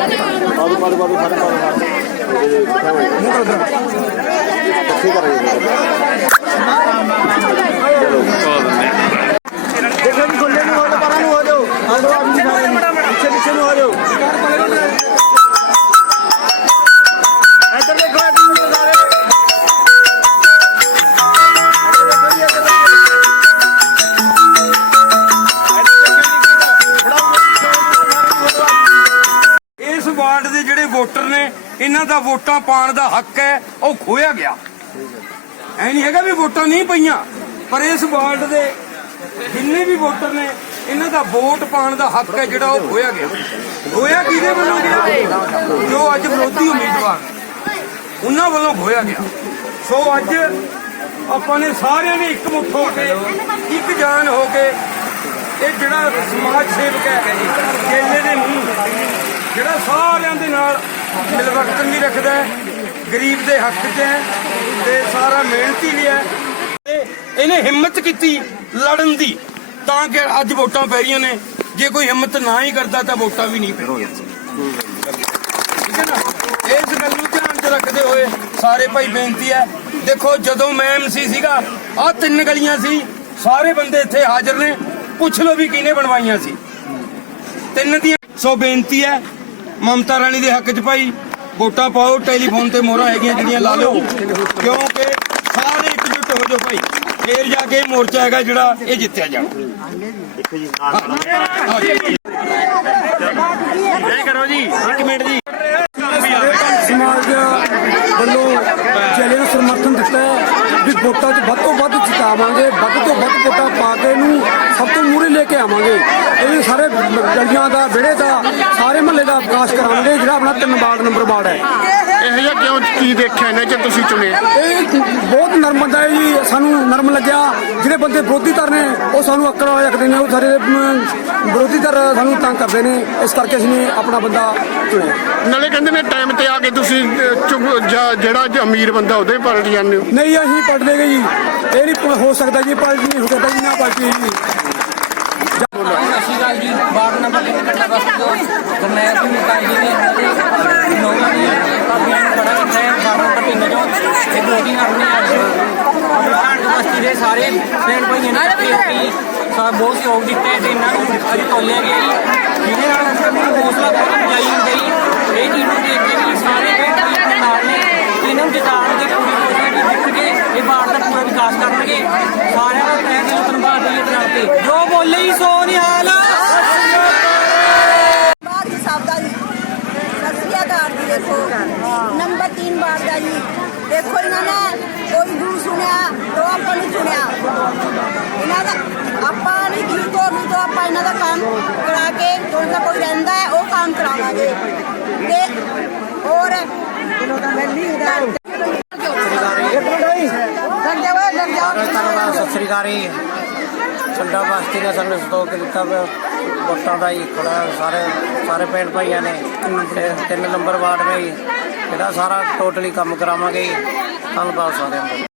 ਬਾਦੂ ਬਾਦੂ ਇਸ ਦੇ ਜਿਹੜੇ ਵੋਟਰ ਨੇ, ਇਹਨਾਂ ਦਾ ਵੋਟਾਂ ਪਾਉਣ ਦਾ ਹੱਕ ਹੈ, ਉਹ ਖੋਇਆ ਗਿਆ। ਐ ਨਹੀਂ ਹੈਗਾ ਵੀ ਵੋਟਾਂ ਨਹੀਂ ਪਈਆਂ, ਪਰ ਇਸ ਵਾਰਡ ਦੇ ਜਿੰਨੇ ਵੀ ਵੋਟਰ ਨੇ, ਇਹਨਾਂ ਦਾ ਵੋਟ ਪਾਉਣ ਦਾ ਹੱਕ ਹੈ ਜਿਹੜਾ ਉਹ ਖੋਇਆ ਗਿਆ। ਖੋਇਆ ਕਿਹਦੇ ਵੱਲੋਂ ਗਿਆ? ਜੋ ਅੱਜ ਵਿਰੋਧੀ ਉਮੀਦਵਾਰ ਉਹਨਾਂ ਵੱਲੋਂ ਖੋਇਆ ਗਿਆ। ਸੋ ਅੱਜ ਆਪਾਂ ਨੇ ਸਾਰਿਆਂ ਨੇ ਇੱਕ ਮੁੱਠ ਹੋ ਕੇ, ਇੱਕ ਜਾਨ ਹੋ ਕੇ ਇਹ ਜਿਹੜਾ ਸਮਾਜ ਸੇਵਕ ਹੈ, ਕੇਲੇ ਦੇ ਮੂੰਹ। ਜਿਹੜਾ ਸਾਰਿਆਂ ਦੇ ਨਾਲ ਮਿਲਵਰਤਨ ਵੀ ਰੱਖਦਾ ਹੈ, ਗਰੀਬ ਦੇ ਹੱਕ 'ਚ ਹੈ ਤੇ ਸਾਰਾ ਮਿਹਨਤੀ ਵੀ ਹੈ। ਤੇ ਇਹਨੇ ਹਿੰਮਤ ਕੀਤੀ ਲੜਨ ਦੀ, ਤਾਂ ਕਿ ਅੱਜ ਵੋਟਾਂ ਪੈ ਰਹੀਆਂ ਨੇ। ਜੇ ਕੋਈ ਹਿੰਮਤ ਨਾ ਹੀ ਕਰਦਾ ਤਾਂ ਵੋਟਾਂ ਵੀ ਨਹੀਂ ਪੈਣੀਆਂ ਠੀਕ ਹੈ ਨਾ? ਇਸ ਗੱਲ ਨੂੰ ਧਿਆਨ 'ਚ ਰੱਖਦੇ ਹੋਏ ਸਾਰੇ ਭਾਈ ਬੇਨਤੀ ਹੈ, ਦੇਖੋ ਜਦੋਂ ਮੈਂ ਐਮਸੀ ਸੀਗਾ, ਆਹ ਤਿੰਨ ਗਲੀਆਂ ਸੀ, ਸਾਰੇ ਬੰਦੇ ਇੱਥੇ ਹਾਜ਼ਰ ਨੇ। ਪੁੱਛ ਲਓ ਵੀ ਕਿਹਨੇ ਬਣਵਾਈਆਂ ਸੀ। ਤਿੰਨ ਦੀਆਂ ਸੋ ਬੇਨਤੀ ਹੈ ਮਮਤਾ ਰਾਣੀ ਦੇ ਹੱਕ 'ਚ ਭਾਈ ਵੋਟਾਂ ਪਾਓ ਟੈਲੀਫੋਨ ਤੇ ਮੋਹਰਾਂ ਹੈਗੀਆਂ ਜਿਹੜੀਆਂ ਲਾ ਲਓ। ਕਿਉਂਕਿ ਸਾਰੇ ਇਕਜੁੱਟ ਹੋ ਜਾਓ ਭਾਈ। ਫੇਰ ਜਾ ਕੇ ਮੋਰਚਾ ਹੈਗਾ ਜਿਹੜਾ ਇਹ ਜਿੱਤਿਆ ਜਾਣਾ ਦੇਖੋ ਜੀ ਨਾਲ ਇਹ ਕਰੋ ਜੀ ਇੱਕ ਮਿੰਟ ਜੀ। ਸਮਾਜ ਵੱਲੋਂ ਜਿਹੜੇ ਨੂੰ ਸਮਰਥਨ ਦਿੱਤਾ ਹੈ ਵੀ ਵੋਟਾਂ 'ਚ ਵੱਧ ਤੋਂ ਵੱਧ ਜਿਤਾਵਾਂਗੇ ਵੱਧ ਤੋਂ ਵੱਧ ਵੋਟਾਂ ਪਾ ਕੇ ਇਹਨੂੰ ਸਭ ਤੋਂ ਮੂਹਰੇ ਲੈ ਕੇ ਆਵਾਂਗੇ। ਸਾਰੇ ਗਲੀਆਂ ਦਾ ਵਿਹੜੇ ਦਾ ਸਾਰੇ ਮਹੱਲੇ ਦਾ ਵਿਕਾਸ ਕਰਾਵਾਂਗੇ ਜਿਹੜਾ ਆਪਣਾ ਤਿੰਨ ਵਾਰਡ ਨੰਬਰ ਵਾਰਡ ਹੈ। ਇਹੋ ਜਿਹਾ ਕਿਉਂ ਕੀ ਦੇਖਿਆ ਇਹਨਾਂ ਚ ਤੁਸੀਂ ਚੁਣੇ? ਇਹ ਬਹੁਤ ਨਰਮ ਬੰਦਾ ਹੈ ਜੀ ਸਾਨੂੰ ਨਰਮ ਲੱਗਿਆ। ਜਿਹੜੇ ਬੰਦੇ ਵਿਰੋਧੀ ਧਰ ਨੇ ਉਹ ਸਾਨੂੰ ਅੱਕੜ ਵਾਲੇ ਰੱਖਦੇ ਨੇ ਉਹ ਸਾਰੇ ਵਿਰੋਧੀ ਧਰ ਸਾਨੂੰ ਤੰਗ ਕਰਦੇ ਨੇ। ਇਸ ਕਰਕੇ ਅਸੀਂ ਆਪਣਾ ਬੰਦਾ ਚੁਣਿਆ। ਨਾਲੇ ਕਹਿੰਦੇ ਨੇ ਟਾਈਮ ਤੇ ਆ ਕੇ ਤੁਸੀਂ ਜਿਹੜਾ ਜ- ਅਮੀਰ ਬੰਦਾ ਉਹਦੇ ਪਲਟ ਜਾਂਦੇ ਹੋ। ਨਹੀਂ ਅਸੀਂ ਪਲਟ ਦੇਗੇ ਜੀ। ਇਹ ਨਹੀਂ ਹੋ ਸਕਦਾ ਜੀ ਪਲਟ ਨਹੀਂ ਹੋ ਸਕਦਾ ਜੀ ਨਾ ਪਲਟੀ ਜੀ। ਸਤਿ ਜੀ ਵਾਰਡ ਨੰਬਰ 1 ਘੰਟਾ ਬਸ ਗਰਨੈਲ ਸਿੰਘ ਕਾਈ ਜੀ ਨੇ ਨੌਵਾਂ ਦੀ ਭਾਬੀਆਂ ਨੂੰ ਖੜਾ ਕੀਤਾ ਹੈ ਵਾਰਡ ਨੰਬਰ 3 ਚੋਂ ਇਹ ਵੋਟਿੰਗ ਕਰਨੇ ਆ ਆਪਣੇ ਬਸਤੀ ਦੇ ਸਾਰੇ ਭੈਣ ਭਾਈਆਂ ਨੇ ਇਕੱਠੇ ਹੋ ਬਹੁਤ ਸਹਿਯੋਗ ਦਿੱਤਾ ਤੇ ਇਹਨਾਂ ਨੂੰ ਅੱਜ ਤੋਲਿਆ ਗਿਆ ਜੀ। ਜਿਹਦੇ ਨਾਲ ਅੰਦਰ ਨੂੰ ਹੌਸਲਾ ਬਹੁਤ ਬੁਝਾਈ ਗਈ ਇਹ ਚੀਜ਼ ਨੂੰ ਦੇਖ ਕੇ ਵੀ ਸਾਰੇ ਪਿੰਡ ਭਾਈ ਨਾਲ ਨੇ। ਇਹਨਾਂ ਨੂੰ ਜਿਤਾਉਣ ਦੀ ਪੂਰੀ ਕੋਸ਼ਿਸ਼ ਵੀ ਇਹ ਵਾਰਡ ਦਾ ਪੂਰਾ ਵਿਕਾਸ ਕਰਨਗੇ। ਸਾਰਿਆਂ ਦਾ ਤਹਿ ਦਿਲੋਂ ਧੰਨਵਾਦ ਹੈ ਜਨਾਬ ਤੇ। ਜੋ ਬੋਲੇ ਹੀ ਸੋ ਨਿਹਾਲ ਬਾਹਰ ਜੀ ਸਾਹਿਬ ਦਾ ਜੀ ਸਤਿ ਸ੍ਰੀ ਅਕਾਲ ਜੀ ਦੇਖੋ ਨੰਬਰ 3 ਬਾਰ ਦਾ ਜੀ ਦੇਖੋ ਇਹਨਾਂ ਨੇ ਕੋਈ ਗੁਰੂ ਸੁਣਿਆ ਤੋਂ ਆਪਾਂ ਨਹੀਂ ਸੁਣਿਆ। ਇਹਨਾਂ ਦਾ ਆਪਾਂ ਨਹੀਂ ਕੀ ਤੋਂ ਵੀ ਤੋਂ ਆਪਾਂ ਇਹਨਾਂ ਦਾ ਕੰਮ ਕਰਾ ਕੇ ਜੋ ਦਾ ਕੋਈ ਰਹਿੰਦਾ ਹੈ, ਉਹ ਕੰਮ ਕਰਾਵਾਂਗੇ। ਤੇ ਹੋਰ ਗੱਲੀ ਦਾ ਧੰਨਵਾਦ। ਸਤਿ ਸ੍ਰੀ ਅਕਾਲ ਜੀ। ਸੰਡਾ ਬਸਤੀ ਨੇ ਸਾਨੂੰ ਸਤੋਕ ਦਿੱਤਾ ਵਾ। ਵੋਟਾਂ ਦਾ ਹੀ ਖੜਾ ਸਾਰੇ ਸਾਰੇ ਪਿੰਡ ਭਾਈਆਂ ਨੇ। ਤਿੰਨ ਨੰਬਰ ਵਾਰਡ ਵਿੱਚ ਜਿਹੜਾ ਸਾਰਾ ਟੋਟਲੀ ਕੰਮ ਕਰਾਵਾਂਗੇ ਜੀ। ਧੰਨਵਾਦ ਸਾਰਿਆਂ ਦਾ।